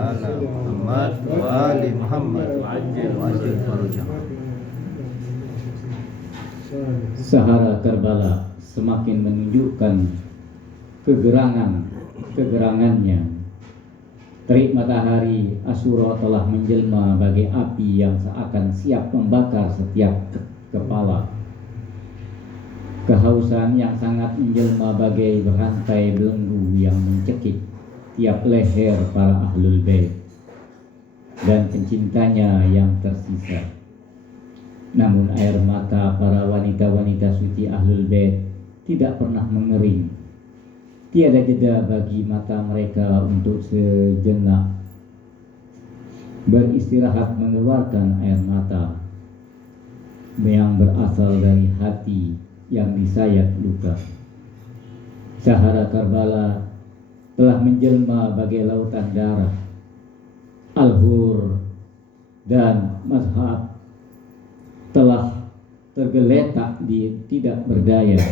ala Muhammad wa ali Muhammad wajil farajahum. Sahara Karbala semakin menunjukkan kegerangannya. Terik matahari Asyura telah menjelma bagai api yang seakan siap membakar setiap kepala. Kehausan yang sangat menjelma bagai berantai belenggu yang mencekik tiap leher para ahlul bait dan pencintanya yang tersisa. Namun air mata para wanita-wanita suci ahlul bait tidak pernah mengering. Tiada jeda bagi mata mereka untuk sejenak beristirahat mengeluarkan air mata yang berasal dari hati yang disayat luka. Sahara Karbala telah menjelma bagai lautan darah. Al-Hur dan Mazhab telah tergeletak di tidak berdaya.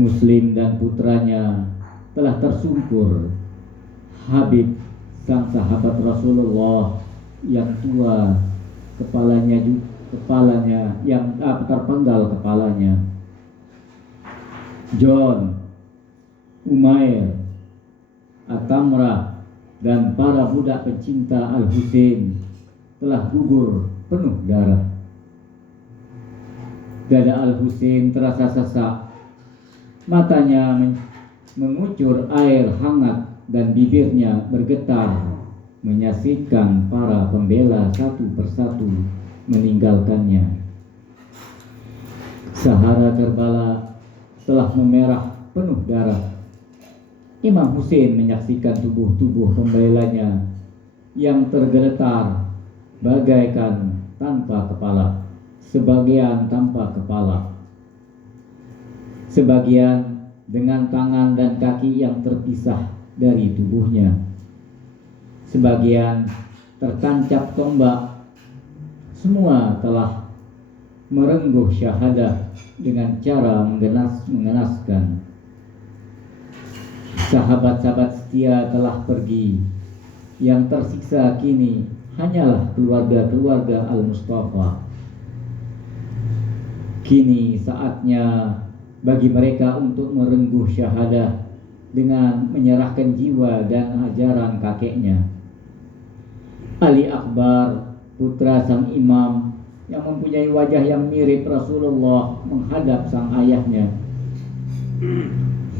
Muslim dan putranya telah tersungkur. Habib, sang sahabat Rasulullah yang tua, kepalanya yang terpenggal kepalanya. John, Umair, Atamrah dan para budak pecinta Al-Husain telah gugur penuh darah. Dada Al-Husain terasa sesak, matanya mengucur air hangat dan bibirnya bergetar menyaksikan para pembela satu persatu meninggalkannya. Sahara Karbala telah memerah penuh darah. Imam Hussein menyaksikan tubuh-tubuh pembelanya yang tergeletar bagaikan tanpa kepala, sebagian tanpa kepala, sebagian dengan tangan dan kaki yang terpisah dari tubuhnya, sebagian tertancap tombak. Semua telah merengguh syahadah dengan cara mengenaskan. Sahabat-sahabat setia telah pergi. Yang tersiksa kini hanyalah keluarga-keluarga Al-Mustafa. Kini saatnya bagi mereka untuk merengguh syahadah dengan menyerahkan jiwa dan ajaran kakeknya. Ali Akbar, putra sang imam yang mempunyai wajah yang mirip Rasulullah, menghadap sang ayahnya.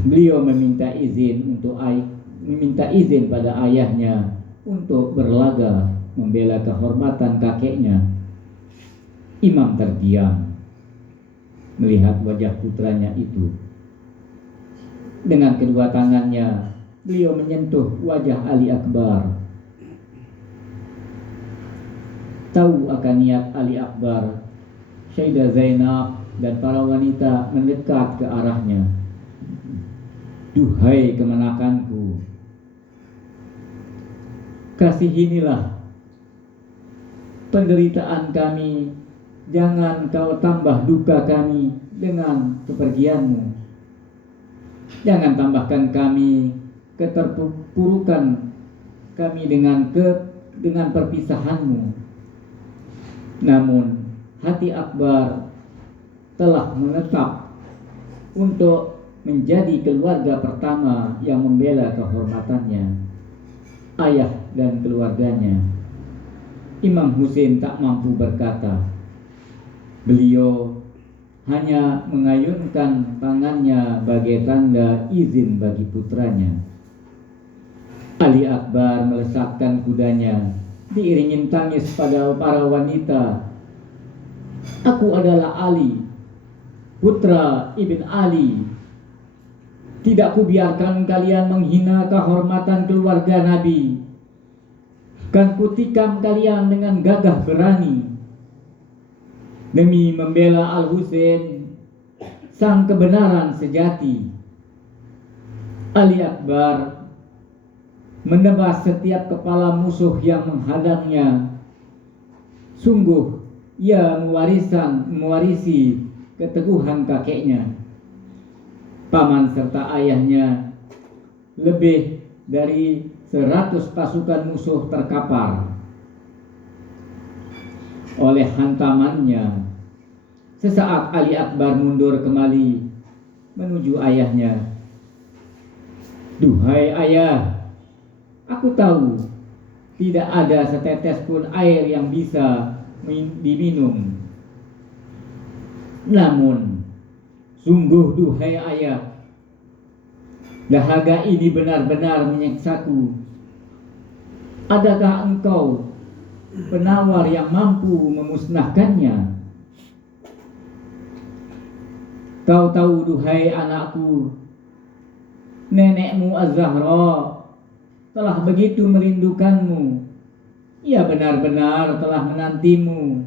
Beliau meminta izin pada ayahnya untuk berlaga membela kehormatan kakeknya. Imam terdiam melihat wajah putranya itu. Dengan kedua tangannya beliau menyentuh wajah Ali Akbar. Tahu akan niat Ali Akbar, Sayyidah Zainab dan para wanita mendekat ke arahnya. Duhai kemenakanku, kasihinilah penderitaan kami, jangan kau tambah duka kami dengan kepergianmu. Jangan tambahkan kami keterpurukan kami dengan perpisahanmu. Namun hati Akbar telah menetap untuk menjadi keluarga pertama yang membela kehormatannya, ayah dan keluarganya. Imam Hussein tak mampu berkata. Beliau hanya mengayunkan tangannya sebagai tanda izin bagi putranya. Ali Akbar melesatkan kudanya, diiringi tangis pada para wanita. Aku adalah Ali, putra Ibn Ali. Tidak kubiarkan kalian menghina kehormatan keluarga Nabi. Kan kutikam kalian dengan gagah berani. Demi membela Al-Husain, sang kebenaran sejati. Ali Akbar menebas setiap kepala musuh yang menghadangnya. Sungguh ia mewarisi keteguhan kakeknya. Paman serta ayahnya lebih dari 100 pasukan musuh terkapar oleh hantamannya. Sesaat Ali Akbar mundur kembali menuju ayahnya. Duhai ayah, aku tahu tidak ada setetes pun air yang bisa diminum. Namun, sungguh duhai ayah, dahaga ini benar-benar menyiksaku. Adakah engkau penawar yang mampu memusnahkannya? Kau tahu duhai anakku, nenekmu Az-Zahra telah begitu merindukanmu. Ia benar-benar telah menantimu.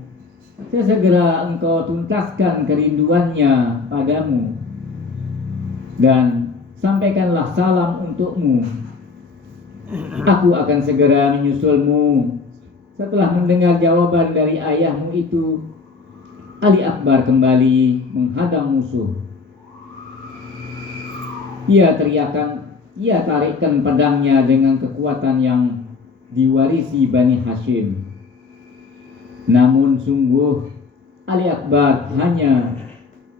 Sesegera engkau tuntaskan kerinduannya padamu. Dan sampaikanlah salam untukmu. Aku akan segera menyusulmu. Setelah mendengar jawaban dari ayahmu itu, Ali Akbar kembali menghadang musuh. Ia tarikkan pedangnya dengan kekuatan yang diwarisi Bani Hashim. Namun sungguh Ali Akbar hanya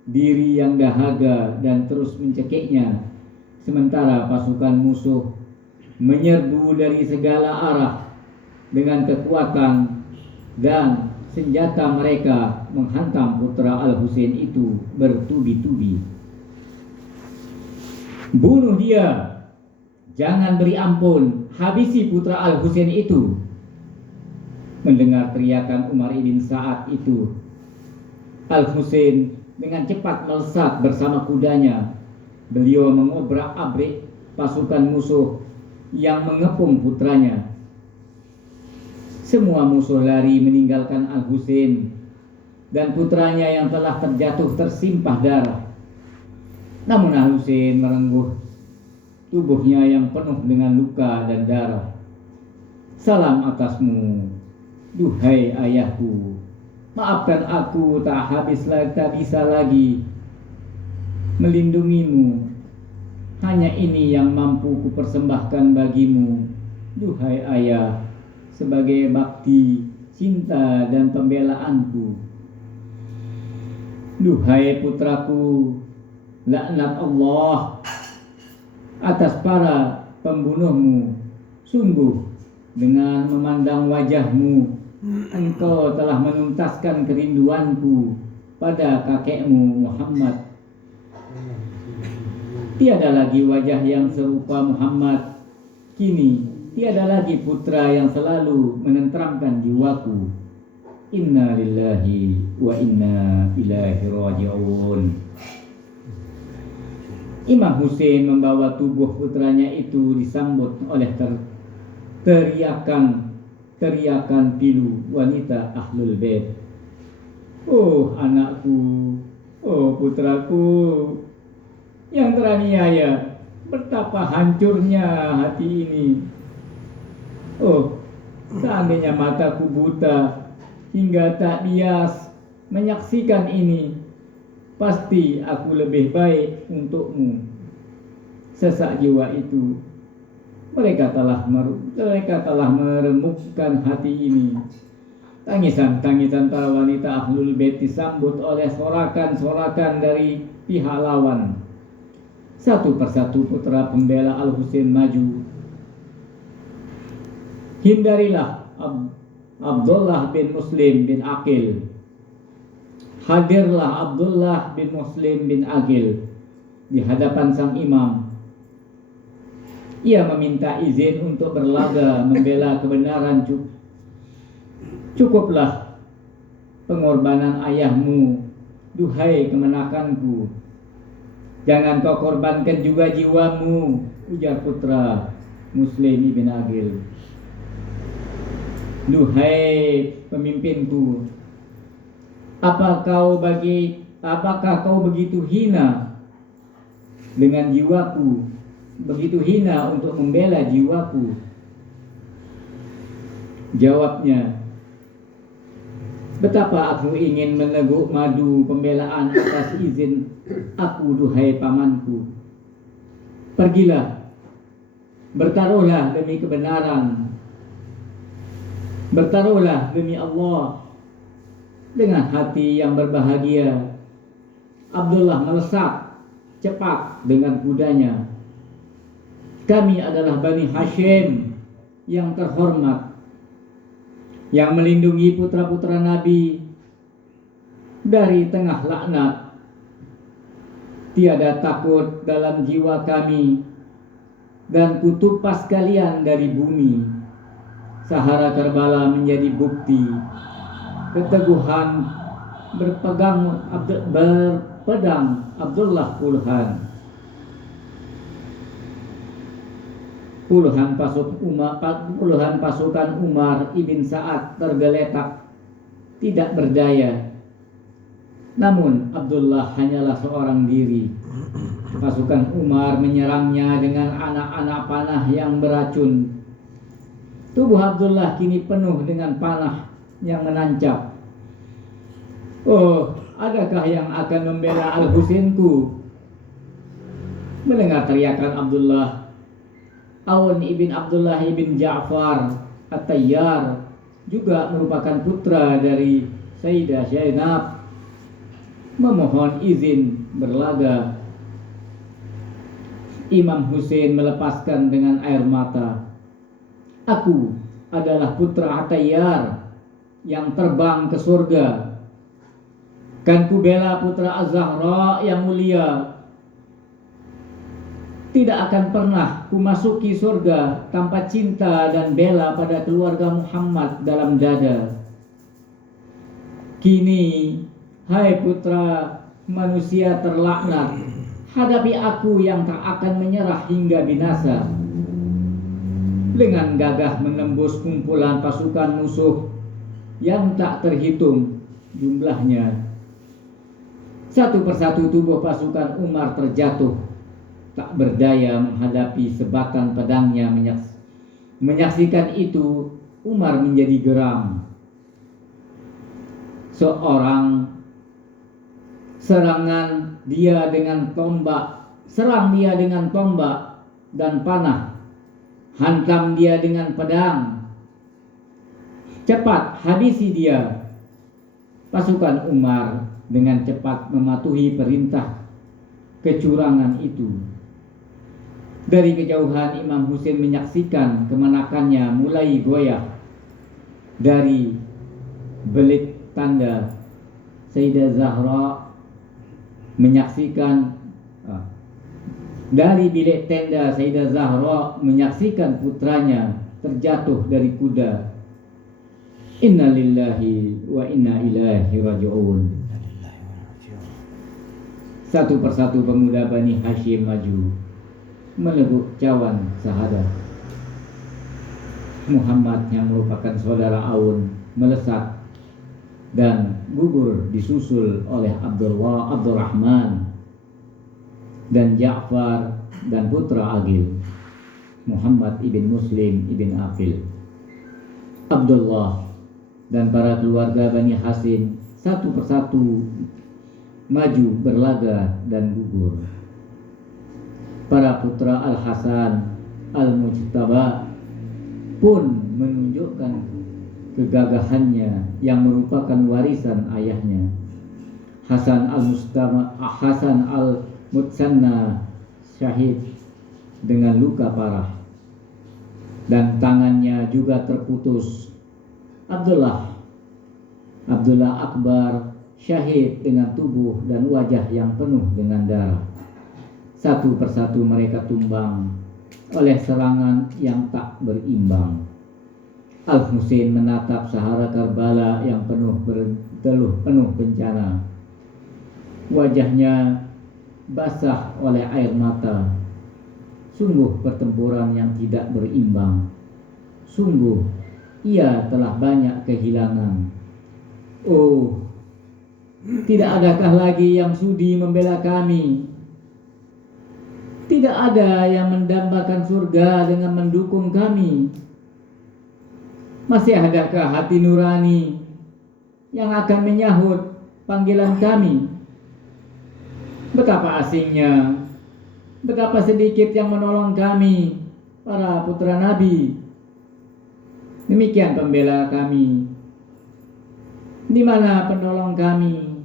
diri yang dahaga dan terus mencekiknya, sementara pasukan musuh menyerbu dari segala arah dengan kekuatan, dan senjata mereka menghantam putra Al-Husain itu bertubi-tubi. Bunuh dia, jangan beri ampun, habisi putra Al-Husain itu. Mendengar teriakan Umar ibn Sa'ad itu, Al-Husain dengan cepat melesat bersama kudanya. Beliau mengobrak-abrik pasukan musuh yang mengepung putranya. Semua musuh lari meninggalkan Al-Husain dan putranya yang telah terjatuh tersimpah darah. Namun Al-Husain merengkuh tubuhnya yang penuh dengan luka dan darah. Salam atasmu, duhai ayahku. Maafkan aku, tak bisa lagi melindungimu. Hanya ini yang mampu kupersembahkan bagimu, duhai ayah, sebagai bakti, cinta, dan pembelaanku. Duhai putraku, laknat Allah atas para pembunuhmu. Sungguh dengan memandang wajahmu, engkau telah menuntaskan kerinduanku pada kakekmu Muhammad. Tiada lagi wajah yang serupa Muhammad. Kini tiada lagi putra yang selalu menenteramkan jiwaku. Inna lillahi wa inna ilaihi raji'un. Imam Husain membawa tubuh putranya itu disambut oleh teriakan pilu wanita Ahlul Bait. Oh anakku, oh putraku yang teraniaya, betapa hancurnya hati ini. Oh, seandainya mataku buta hingga tak bias menyaksikan ini, pasti aku lebih baik untukmu. Sesak jiwa itu, mereka telah meremukkan hati ini. Tangisan-tangisan para wanita Ahlul Bait disambut oleh sorakan-sorakan dari pihak lawan. Satu persatu putra pembela Al-Husain maju. Hindarilah Abdullah bin Muslim bin Aqil. Hadirlah Abdullah bin Muslim bin Aqil di hadapan sang imam. Ia meminta izin untuk berlaga membela kebenaran. Cukuplah pengorbanan ayahmu, duhai kemenakanku. Jangan kau korbankan juga jiwamu, ujar putra Muslim ibn Aqil. Duhai pemimpinku, apakah kau begitu hina dengan jiwaku, begitu hina untuk membela jiwaku? Jawabnya, betapa aku ingin meneguk madu pembelaan atas izin aku, duhai pamanku. Pergilah Bertaruhlah demi kebenaran, bertaruhlah demi Allah. Dengan hati yang berbahagia, Abdullah melesat cepat dengan kudanya. Kami adalah Bani Hashim yang terhormat, yang melindungi putra-putra Nabi dari tengah laknat. Tiada takut dalam jiwa kami, dan kutupas kalian dari bumi. Sahara Karbala menjadi bukti keteguhan berpedang Abdullah puluhan pasukan Umar ibn Sa'ad tergeletak tidak berdaya. Namun Abdullah hanyalah seorang diri. Pasukan Umar menyerangnya dengan anak-anak panah yang beracun. Tubuh Abdullah kini penuh dengan panah yang menancap. Oh, adakah yang akan membela Al-Husainku? Mendengar teriakan Abdullah, Aun ibn Abdullah ibn Ja'far At-Tayyar, juga merupakan putra dari Sayyidah Zainab, memohon izin berlaga. Imam Husain melepaskan dengan air mata, aku adalah putra At-Tayyar yang terbang ke surga. Kan ku bela putra Az-Zahra yang mulia. Tidak akan pernah ku masuki surga tanpa cinta dan bela pada keluarga Muhammad dalam dada. Kini, hai putra manusia terlaknat, hadapi aku yang tak akan menyerah hingga binasa. Dengan gagah menembus kumpulan pasukan musuh yang tak terhitung jumlahnya. Satu persatu tubuh pasukan Umar terjatuh, tak berdaya menghadapi sebatan pedangnya. Menyaksikan itu, Umar menjadi geram. Serang dia dengan tombak dan panah, hantam dia dengan pedang. Cepat habisi dia. Pasukan Umar dengan cepat mematuhi perintah kecurangan itu. Dari kejauhan Imam Husain menyaksikan kemenakannya mulai goyah. Dari belit tanda Sayyidah Zahra menyaksikan dari bilik tenda Sayyidah Zahra menyaksikan putranya terjatuh dari kuda. Inna lillahi wa inna ilaihi raji'un. Satu persatu pemuda Bani Hashim maju meneguk cawan syahadat. Muhammad yang merupakan saudara Aun melesat dan gugur disusul oleh Abdurrahman dan Ja'far dan putra Agil, Muhammad ibn Muslim ibn Aqil. Abdullah dan para keluarga Bani Hashim satu persatu maju berlaga dan gugur. Para putra Al-Hasan Al-Mujtaba pun menunjukkan kegagahannya yang merupakan warisan ayahnya. Hasan Al-Mutsanna syahid dengan luka parah dan tangannya juga terputus. Abdullah Akbar syahid dengan tubuh dan wajah yang penuh dengan darah. Satu persatu mereka tumbang oleh serangan yang tak berimbang. Al-Husain menatap Sahara Karbala yang penuh bencana. Wajahnya basah oleh air mata. Sungguh pertempuran yang tidak berimbang. Sungguh ia telah banyak kehilangan. Oh, tidak adakah lagi yang sudi membela kami? Tidak ada yang mendambakan surga dengan mendukung kami. Masih adakah hati nurani yang akan menyahut panggilan kami? Betapa asingnya, betapa sedikit yang menolong kami. para putra Nabi. Demikian pembela kami. Di mana penolong kami?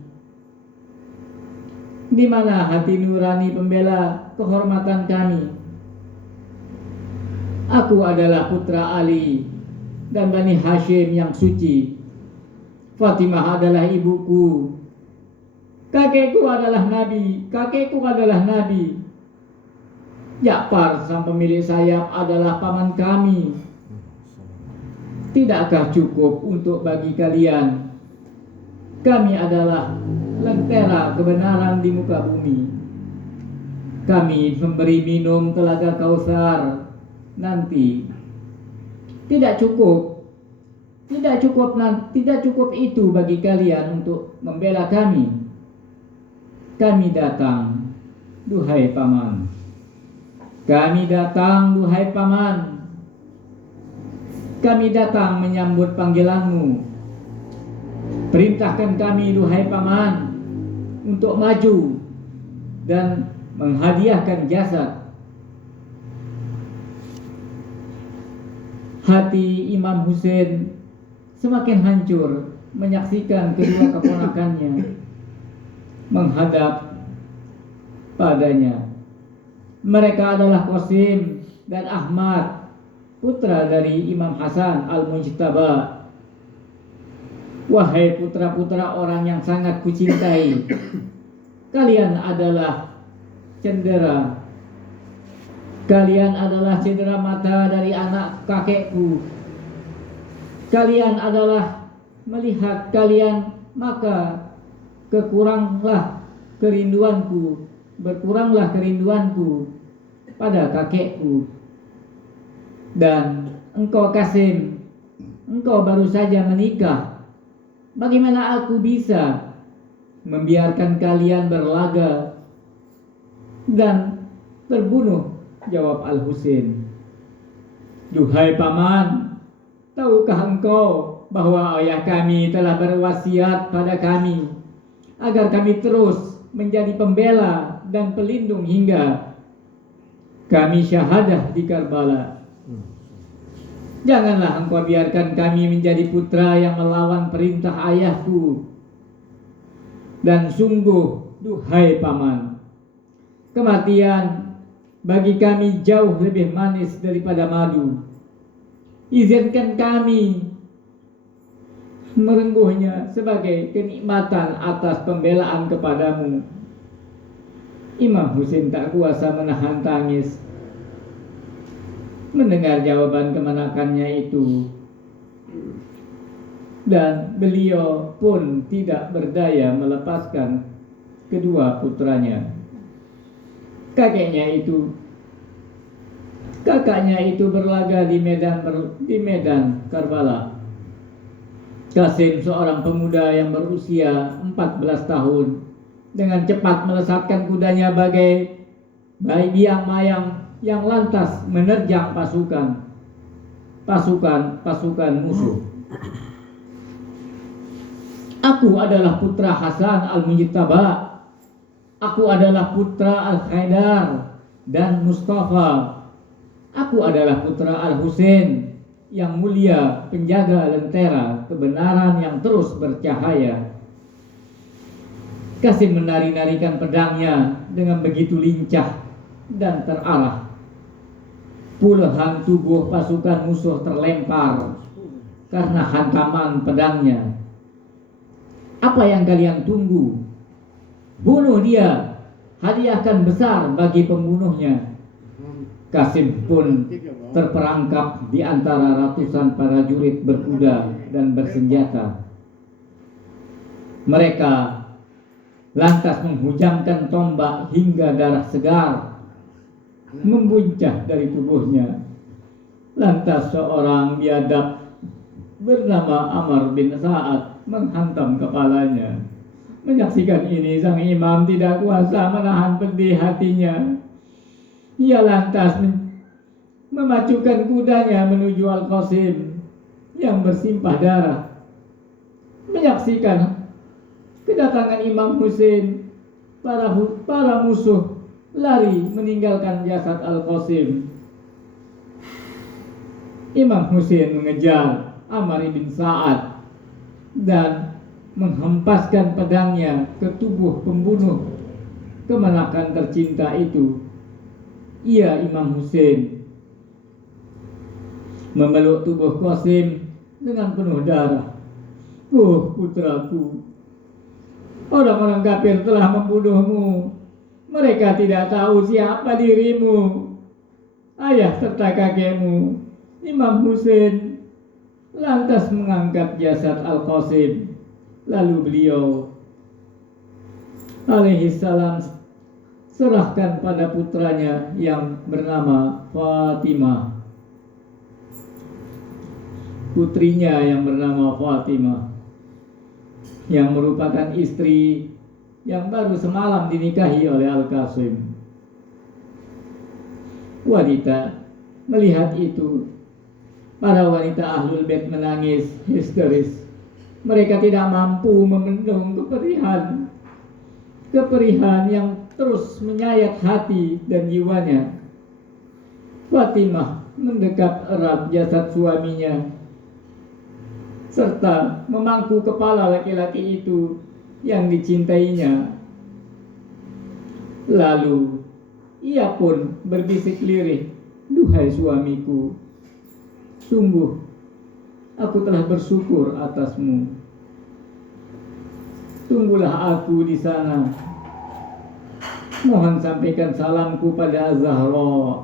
Di mana hati nurani pembela kehormatan kami? Aku adalah putra Ali dan Bani Hashim yang suci. Fatimah adalah ibuku. Kakekku adalah nabi. Ja'far sang pemilik sayap adalah paman kami. Tidakkah cukup untuk bagi kalian? Kami adalah lentera kebenaran di muka bumi. Kami memberi minum telaga Kausar nanti. Tidak cukup itu bagi kalian untuk membela kami. Kami datang, duhai paman. Kami datang menyambut panggilanmu. Perintahkan kami, duhai paman, untuk maju dan menghadiahkan jasad. Hati Imam Husain semakin hancur menyaksikan kedua keponakannya menghadap padanya. Mereka adalah Qasim dan Ahmad, putra dari Imam Hasan al-Mujtaba. Wahai putra-putra orang yang sangat kucintai, kalian adalah cendera. Kalian adalah cendera mata dari anak kakekku. Kalian adalah melihat kalian, maka berkuranglah kerinduanku pada kakekku. Dan engkau Qasim, engkau baru saja menikah. Bagaimana aku bisa membiarkan kalian berlaga dan terbunuh? Jawab Al-Husain. Duhai paman, tahukah engkau bahwa ayah kami telah berwasiat pada kami agar kami terus menjadi pembela dan pelindung hingga kami syahadah di Karbala. Janganlah engkau biarkan kami menjadi putra yang melawan perintah ayahku. Dan sungguh, duhai paman, kematian bagi kami jauh lebih manis daripada madu. Izinkan kami merengkuhnya sebagai kenikmatan atas pembelaan kepadamu. Imam Husain tak kuasa menahan tangis mendengar jawaban kemenakannya itu, dan beliau pun tidak berdaya melepaskan kedua putranya. Kakaknya itu berlaga di medan Karbala. Qasim, seorang pemuda yang berusia 14 tahun, dengan cepat melesatkan kudanya bagai biang mayang yang lantas menerjang pasukan musuh. Aku adalah putra Hasan al-Mujtaba. Aku adalah putra Al-Haidar dan Mustafa. Aku adalah putra Al-Husain yang mulia, penjaga lentera kebenaran yang terus bercahaya. Qasim menari-narikan pedangnya dengan begitu lincah dan terarah. Puluhan tubuh pasukan musuh terlempar karena hantaman pedangnya. Apa yang kalian tunggu? Bunuh dia, hadiahkan besar bagi pembunuhnya. Qasim pun terperangkap di antara ratusan prajurit berkuda dan bersenjata. Mereka lantas menghujamkan tombak hingga darah segar membuncah dari tubuhnya. Lantas seorang biadab bernama Amr bin Sa'ad menghantam kepalanya. Menyaksikan ini, sang imam tidak kuasa menahan pedih hatinya. Ia lantas memacukan kudanya menuju Al-Qasim yang bersimpah darah. Menyaksikan kedatangan Imam Husain, para musuh lari meninggalkan jasad Al-Qasim. Imam Husain mengejar Ammar bin Sa'ad dan menghempaskan pedangnya ke tubuh pembunuh kemenakan tercinta itu. Ia, Imam Husain, memeluk tubuh Qasim dengan penuh darah. Oh putraku, orang-orang kafir telah membunuhmu. Mereka tidak tahu siapa dirimu, ayah serta kakekmu. Imam Husain lantas mengangkat jasad Al-Qasim. Lalu beliau alaihi salam serahkan pada putranya yang bernama Fatimah. Putrinya yang bernama Fatimah, yang merupakan istri yang baru semalam dinikahi oleh Al-Qasim. Wanita melihat itu, para wanita Ahlul Bait menangis histeris. Mereka tidak mampu membendung keperihan yang terus menyayat hati dan jiwanya. Fatimah mendekat erat jasad suaminya serta memangku kepala laki-laki itu yang dicintainya. Lalu ia pun berbisik lirih, "Duhai suamiku, sungguh aku telah bersyukur atasmu. Tunggulah aku di sana. Mohon sampaikan salamku pada Az-Zahra.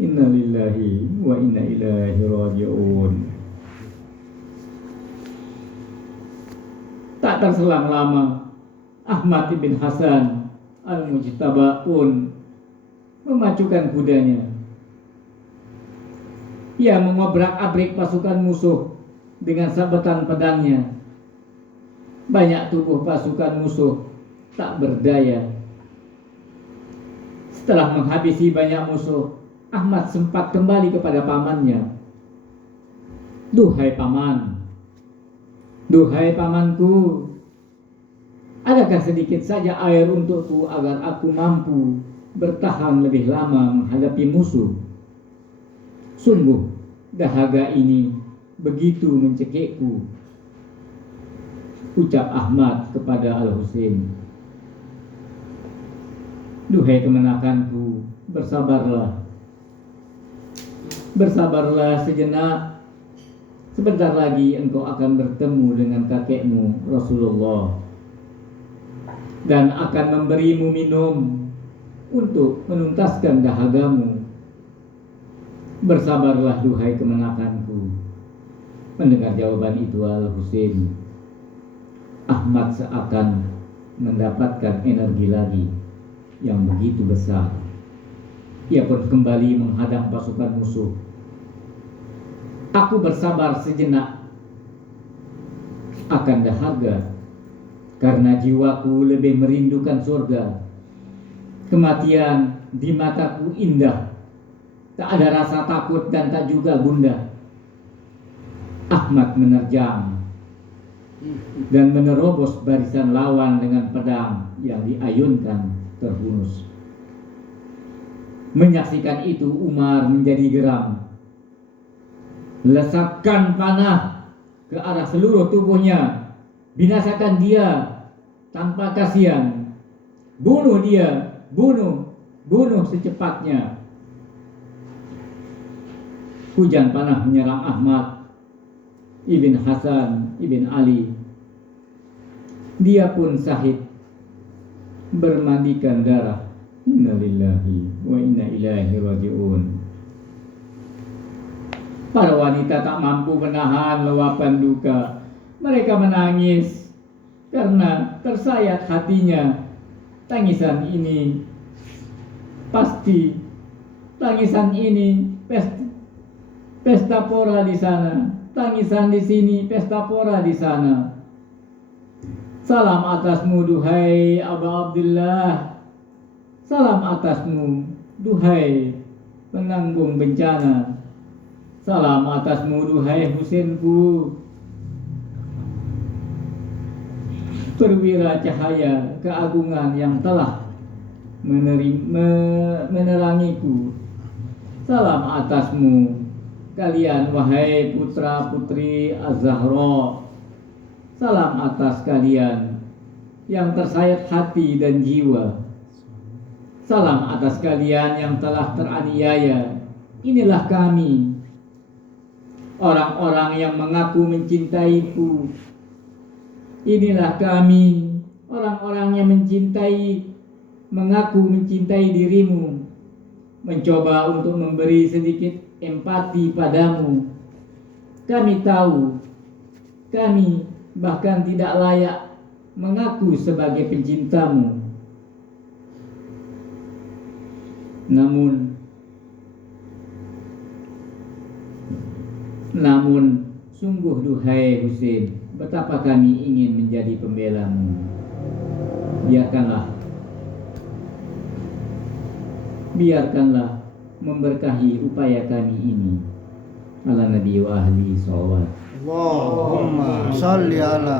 Inna lillahi wa inna ilaihi raji'un." Tak terselang lama, Ahmad bin Hasan Al-Mujtaba pun memacukan kudanya. Ia mengobrak-abrik pasukan musuh dengan sabetan pedangnya. Banyak tubuh pasukan musuh tak berdaya. Setelah menghabisi banyak musuh, Ahmad sempat kembali kepada pamannya. "Duhai paman, duhai pamanku, adakah sedikit saja air untukku agar aku mampu bertahan lebih lama menghadapi musuh? Sungguh dahaga ini begitu mencekikku," ucap Ahmad kepada Al-Husain. "Duhai kemenakanku, bersabarlah. Bersabarlah sejenak. Sebentar lagi engkau akan bertemu dengan kakekmu Rasulullah dan akan memberimu minum untuk menuntaskan dahagamu. Bersabarlah duhai kemenakanku." Mendengar jawaban itu Al-Husain, Ahmad seakan mendapatkan energi lagi yang begitu besar. Ia pun kembali menghadang pasukan musuh. "Aku bersabar sejenak akan dahaga karena jiwaku lebih merindukan surga. Kematian di mataku indah, tak ada rasa takut dan tak juga gundah." Ahmad menerjang dan menerobos barisan lawan dengan pedang yang diayunkan terhunus. Menyaksikan itu Umar menjadi geram. "Lesapkan panah ke arah seluruh tubuhnya, binasakan dia tanpa kasihan. Bunuh dia, bunuh secepatnya." Hujan panah menyerang Ahmad ibn Hasan ibn Ali. Dia pun syahid bermandikan darah. Inna lillahi wa inna ilaihi raji'un. Para wanita tak mampu menahan luapan duka. Mereka menangis karena tersayat hatinya. Tangisan ini pasti, tangisan ini pesta pora di sana, tangisan di sini, pesta pora di sana. "Salam atasmu duhai Abu Abdullah. Salam atasmu duhai penanggung bencana. Salam atasmu duhai Husainku, perwira cahaya keagungan yang telah menerangiku. Salam atasmu kalian, wahai putra-putri Az-Zahra. Salam atas kalian yang tersayat hati dan jiwa. Salam atas kalian yang telah teraniaya. Inilah kami, orang-orang yang mengaku mencintaiku. Inilah kami, orang-orang yang mengaku mencintai dirimu, mencoba untuk memberi sedikit empati padamu. Kami tahu, kami bahkan tidak layak mengaku sebagai pencintamu. Namun, sungguh duhai Husain, betapa kami ingin menjadi pembelamu. Biarkanlah memberkahi upaya kami ini. Ala Nabi wa ahli sholawat. Allahumma salli ala